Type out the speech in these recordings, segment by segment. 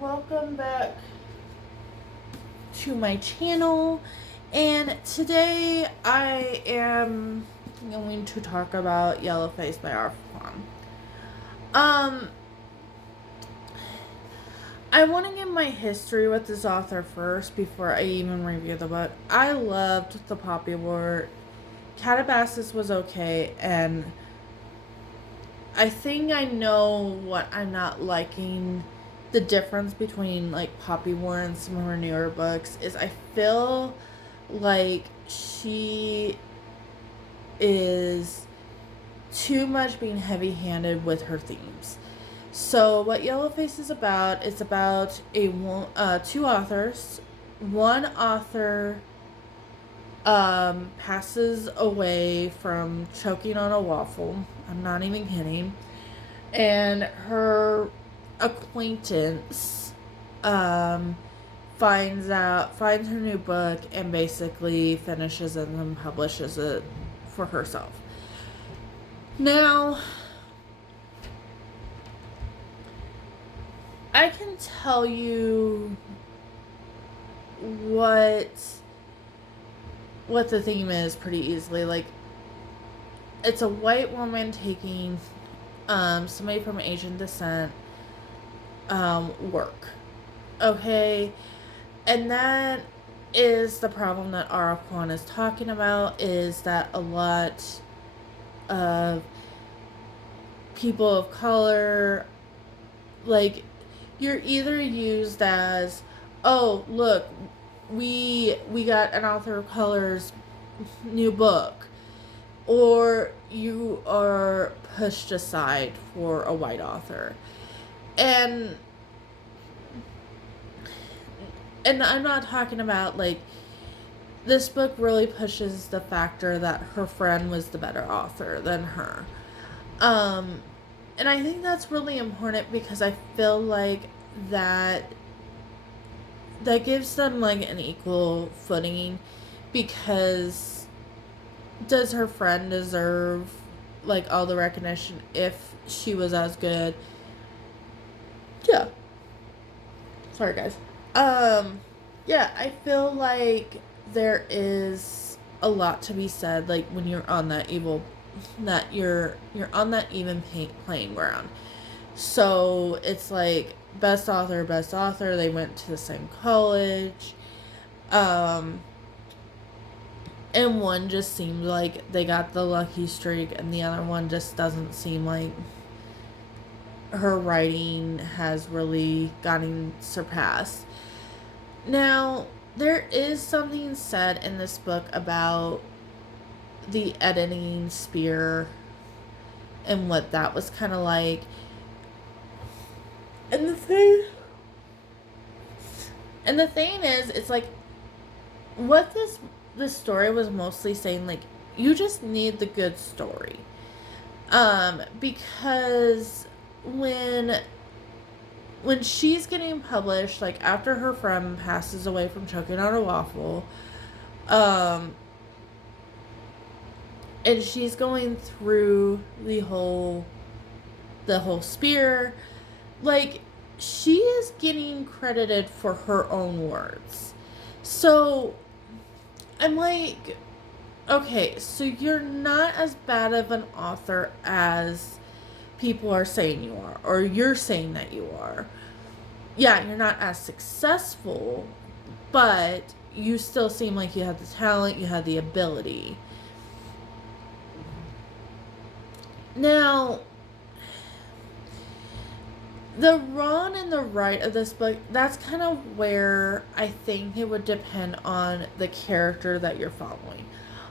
welcome back to my channel. And today I am going to talk about Yellowface by R. Kuang. I want to give my history with this author first before I even review the book. I loved The Poppy War. Calabasas was okay, and I think I know what I'm not liking. The difference between like Poppy War and some of her newer books is I feel like she is too much being heavy-handed with her themes. So what Yellowface is about, it's about two authors. One author passes away from choking on a waffle. I'm not even kidding. And her acquaintance finds her new book and basically finishes it and publishes it for herself. Now, I can tell you what the theme is pretty easily. Like, it's a white woman taking somebody from Asian descent work. Okay? And that is the problem that R.F. Kuang is talking about, is that a lot of people of color, like, you're either used as, oh, look, we got an author of color's new book, or you are pushed aside for a white author. And I'm not talking about, like, this book really pushes the factor that her friend was the better author than her. And I think that's really important because I feel like that gives them, like, an equal footing, because does her friend deserve, like, all the recognition if she was as good? Yeah. Sorry, guys. Yeah, I feel like there is a lot to be said, like, when you're on that you're on that even playing ground. So it's like best author, they went to the same college, and one just seemed like they got the lucky streak, and the other one just doesn't seem like her writing has really gotten surpassed. Now, there is something said in this book about the editing spear and what that was kind of like. And the thing is, it's like, what this story was mostly saying, like, you just need the good story. Because when she's getting published, like, after her friend passes away from choking on a waffle, and she's going through the whole spear, like, she is getting credited for her own words. So I'm like, okay, so you're not as bad of an author as people are saying you are, or you're saying that you are. Yeah, you're not as successful, but you still seem like you have the talent, you have the ability. Now, the wrong and the right of this book, that's kind of where I think it would depend on the character that you're following.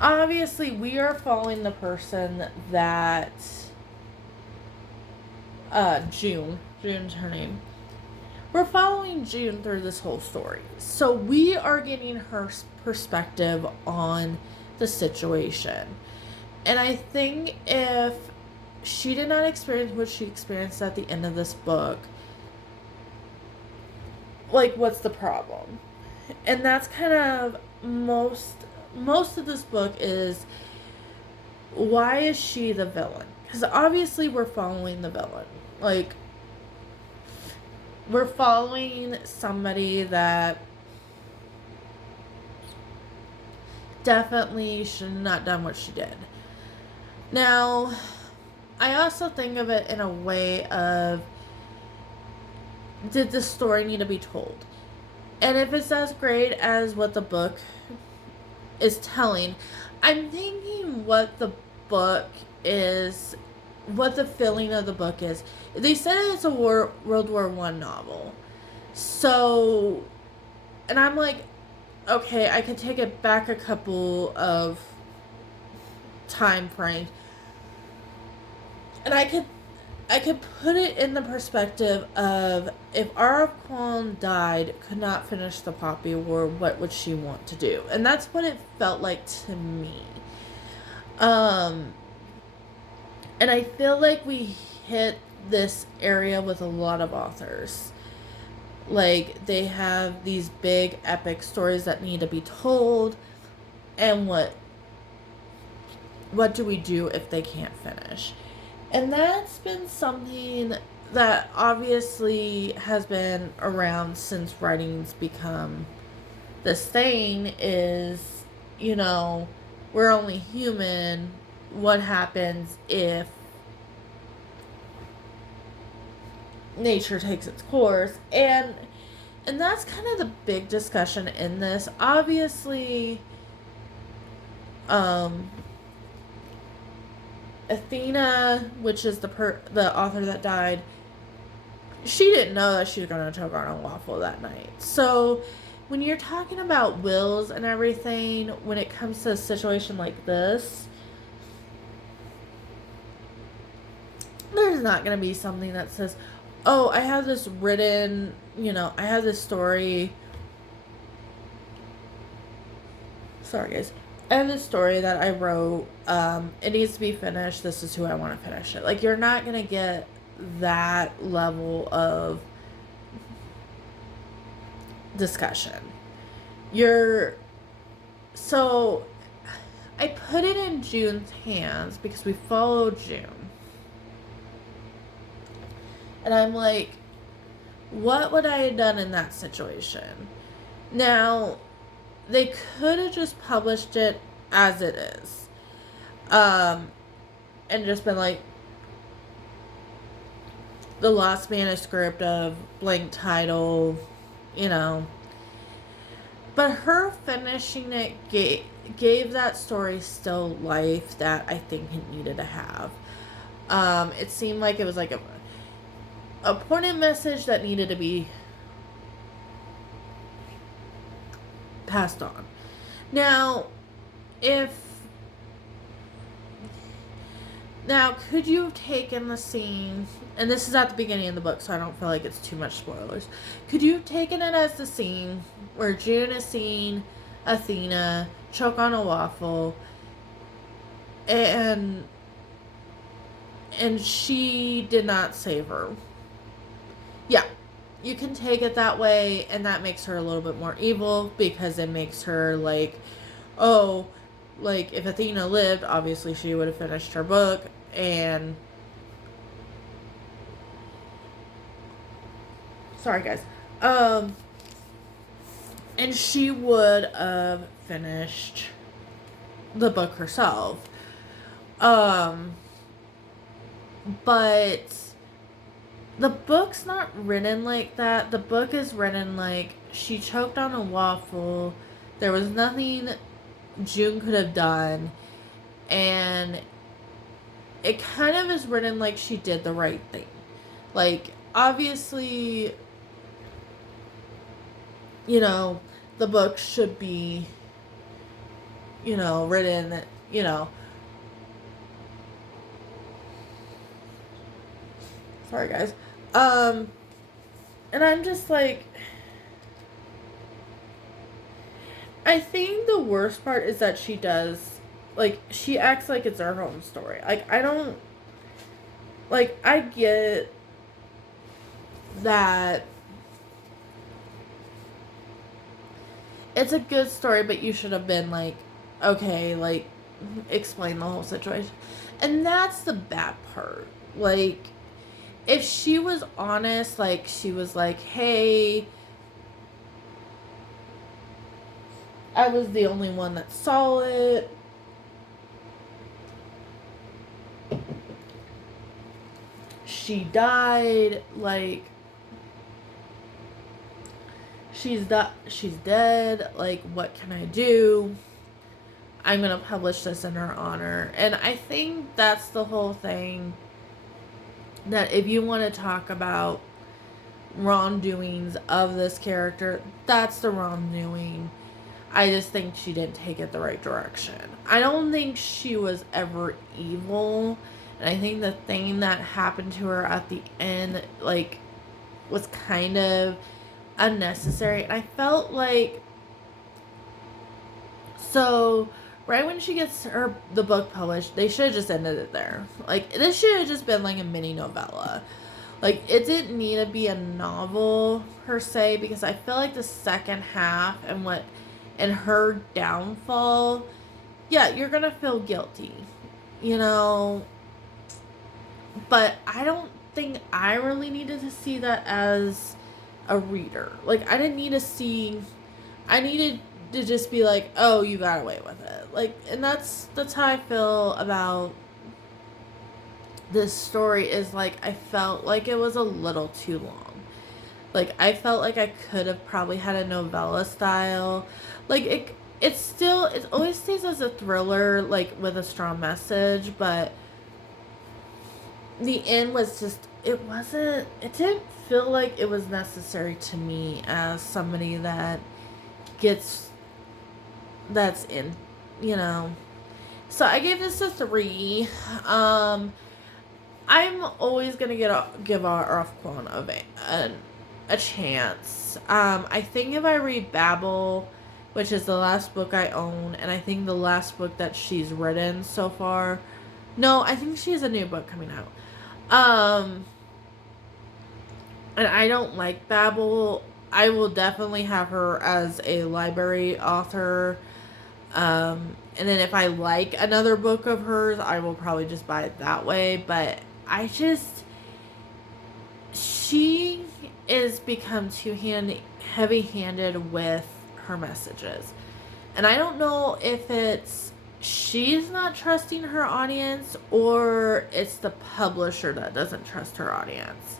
Obviously, we are following the person that June's her name. We're following June through this whole story. So we are getting her perspective on the situation. And I think if she did not experience what she experienced at the end of this book, like, what's the problem? And that's kind of most of this book is, why is she the villain? Because obviously we're following the villain. Like, we're following somebody that definitely should not have done what she did. Now, I also think of it in a way of, did the story need to be told? And if it's as great as what the book is telling, I'm thinking what the book is, what the feeling of the book is. They said it's a World War I novel. So, and I'm like, okay, I could take it back a couple of time frames. And I could put it in the perspective of, if R.F. Kuang died, could not finish the Poppy War, what would she want to do? And that's what it felt like to me. And I feel like we hit this area with a lot of authors. Like, they have these big epic stories that need to be told, and what do we do if they can't finish? And that's been something that obviously has been around since writing's become this thing, is, you know, we're only human. What happens if nature takes its course? And that's kind of the big discussion in this. Obviously, Athena, which is the author that died, she didn't know that she was going to choke on a waffle that night. So when you're talking about wills and everything, when it comes to a situation like this, there's not going to be something that says, oh, I have this written, I have this story. Sorry, guys. I have this story that I wrote. It needs to be finished. This is who I want to finish it. Like, you're not going to get that level of discussion. So I put it in June's hands because we follow June. And I'm like, what would I have done in that situation? Now, they could have just published it as it is. And just been like, the lost manuscript of blank title, But her finishing it gave that story still life that I think it needed to have. It seemed like it was like a poignant message that needed to be passed on. Now, could you have taken the scene, and this is at the beginning of the book, so I don't feel like it's too much spoilers. Could you have taken it as the scene where June is seeing Athena choke on a waffle, and she did not save her? Yeah, you can take it that way, and that makes her a little bit more evil, because it makes her like, oh, like, if Athena lived, obviously she would have finished her book, and sorry guys, and she would have finished the book herself. But the book's not written like that. The book is written like, she choked on a waffle, there was nothing June could have done, and it kind of is written like she did the right thing. Like, obviously, the book should be, written, sorry guys. And I'm just like, I think the worst part is that she does, like, she acts like it's her own story. Like, I get that it's a good story, but you should have been like, okay, like, explain the whole situation. And that's the bad part. Like, if she was honest, like, she was like, hey, I was the only one that saw it. She died. Like, she's dead. Like, what can I do? I'm gonna publish this in her honor. And I think that's the whole thing. That if you want to talk about wrongdoings of this character, that's the wrongdoing. I just think she didn't take it the right direction. I don't think she was ever evil. And I think the thing that happened to her at the end, like, was kind of unnecessary. And I felt like, so right when she gets the book published, they should have just ended it there. Like, this should have just been like a mini novella. Like, it didn't need to be a novel per se, because I feel like the second half and her downfall, yeah, you're gonna feel guilty, you know. But I don't think I really needed to see that as a reader. Like, I didn't need to see. I needed to just be like, oh, you got away with it. Like, and that's how I feel about this story. Is like, I felt like it was a little too long. Like, I felt like I could have probably had a novella style. Like, it always stays as a thriller, like, with a strong message, but the end was just, it didn't feel like it was necessary to me as somebody that's in, you know. So I gave this a 3. I'm always gonna give our Kuang a chance. I think if I read Babel, which is the last book I own, and I think the last book that she's written so far. No, I think she has a new book coming out. And I don't like Babel. I will definitely have her as a library author. And then if I like another book of hers, I will probably just buy it that way. But she is become too heavy-handed with her messages. And I don't know if it's she's not trusting her audience or it's the publisher that doesn't trust her audience.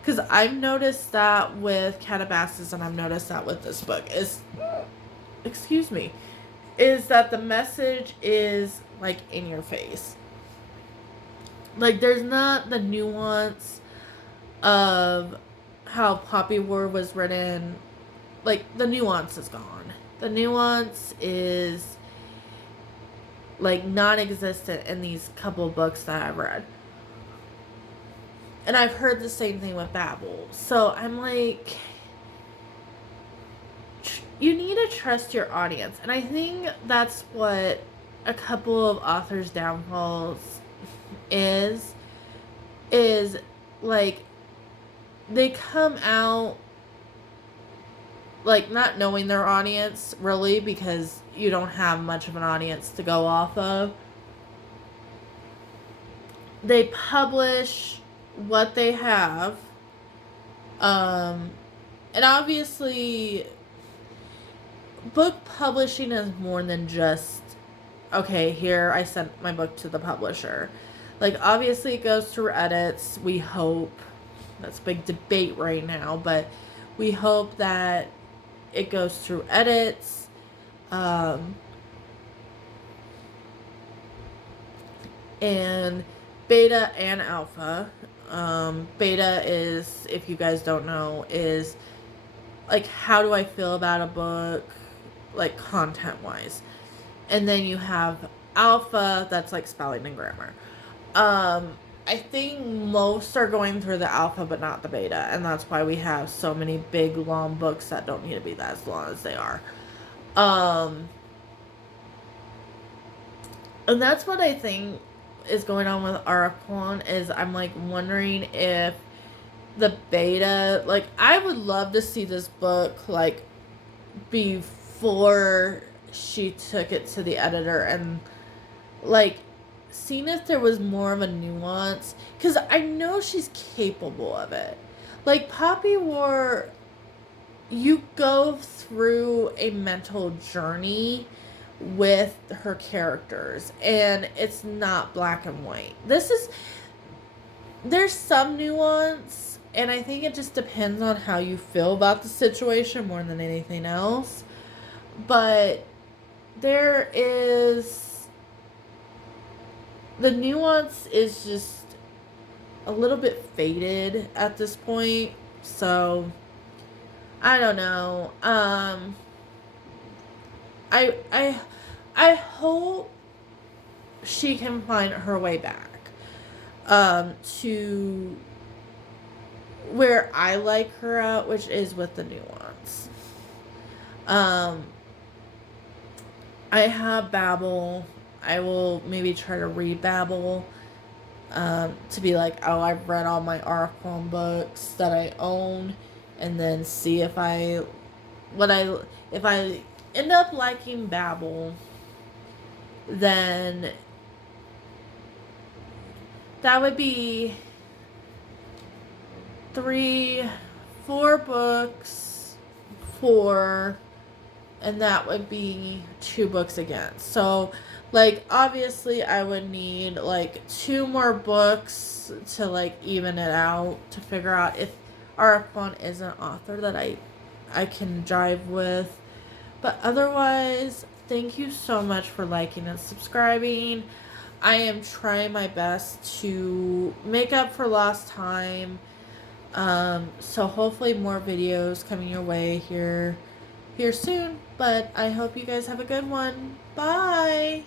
Because I've noticed that with Calabasas, and I've noticed that with this book, is that the message is, like, in your face. Like, there's not the nuance of how Poppy War was written. Like, the nuance is gone. The nuance is, like, non-existent in these couple books that I've read. And I've heard the same thing with Babel. So I'm like, you need to trust your audience. And I think that's what a couple of authors' downfalls is like, they come out, like, not knowing their audience, really, because you don't have much of an audience to go off of. They publish what they have. And obviously, book publishing is more than just, okay, here, I sent my book to the publisher. Like, obviously, it goes through edits. We hope. That's a big debate right now, but we hope that it goes through edits. And beta and alpha. Beta is, if you guys don't know, is, like, how do I feel about a book, like, content-wise. And then you have alpha, that's, like, spelling and grammar. I think most are going through the alpha, but not the beta. And that's why we have so many big, long books that don't need to be that as long as they are. And that's what I think is going on with Aracon, is I'm, like, wondering if the beta, like, I would love to see this book, like, before she took it to the editor and, like, seeing if there was more of a nuance, because I know she's capable of it. Like Poppy War, you go through a mental journey with her characters, and it's not black and white. There's some nuance, and I think it just depends on how you feel about the situation more than anything else. But there is, the nuance is just a little bit faded at this point. So I don't know. I hope she can find her way back to where I like her at, which is with the nuance. I have Babel. I will maybe try to read Babel to be like, oh, I've read all my Archon books that I own, and then see if I end up liking Babel, then that would be 4 books, 4, and that would be 2 books again. So, like, obviously I would need, like, 2 more books to, like, even it out, to figure out if Archon is an author that I can jive with. But otherwise, thank you so much for liking and subscribing. I am trying my best to make up for lost time. So hopefully more videos coming your way here soon. But I hope you guys have a good one. Bye!